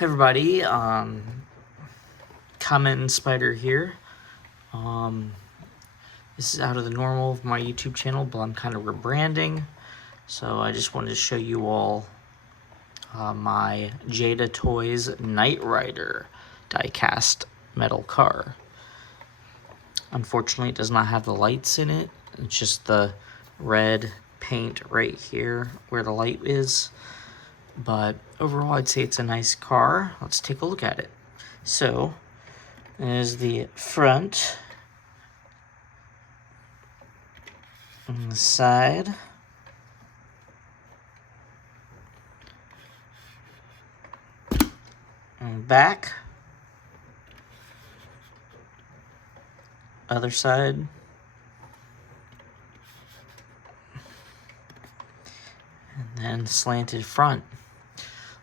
Hey everybody, Comment Spider here. This is out of the normal of my YouTube channel, but I'm kind of rebranding. So I just wanted to show you all my Jada Toys Knight Rider diecast metal car. Unfortunately, it does not have the lights in it. It's just the red paint right here where the light is. But overall, I'd say it's a nice car. Let's take a look at it. So, there's the front, on the side, and back, other side, and then slanted front.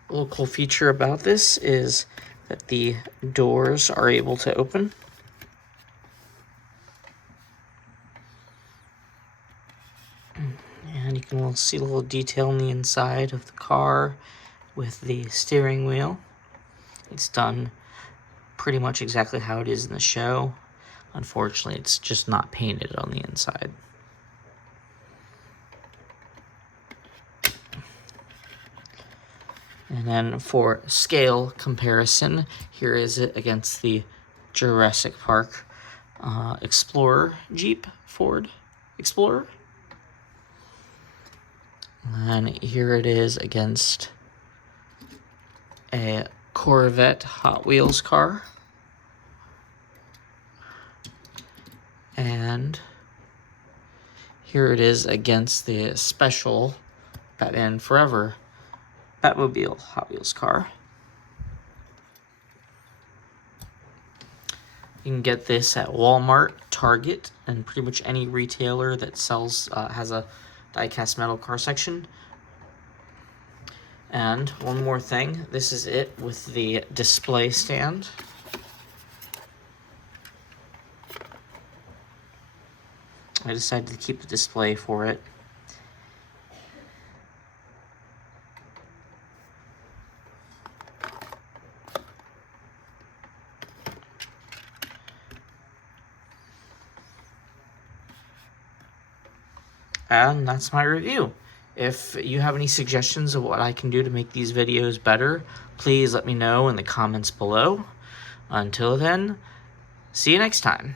A little cool feature about this is that the doors are able to open. And you can see a little detail on the inside of the car with the steering wheel. It's done pretty much exactly how it is in the show. Unfortunately, it's just not painted on the inside. And then for scale comparison, here is it against the Jurassic Park Explorer Jeep Ford Explorer. And here it is against a Corvette Hot Wheels car. And here it is against the special Batman Forever Batmobile Hot Wheels car. You can get this at Walmart, Target, and pretty much any retailer that sells has a diecast metal car section. And one more thing, this is it with the display stand. I decided to keep the display for it. And that's my review. If you have any suggestions of what I can do to make these videos better, please let me know in the comments below. Until then, see you next time.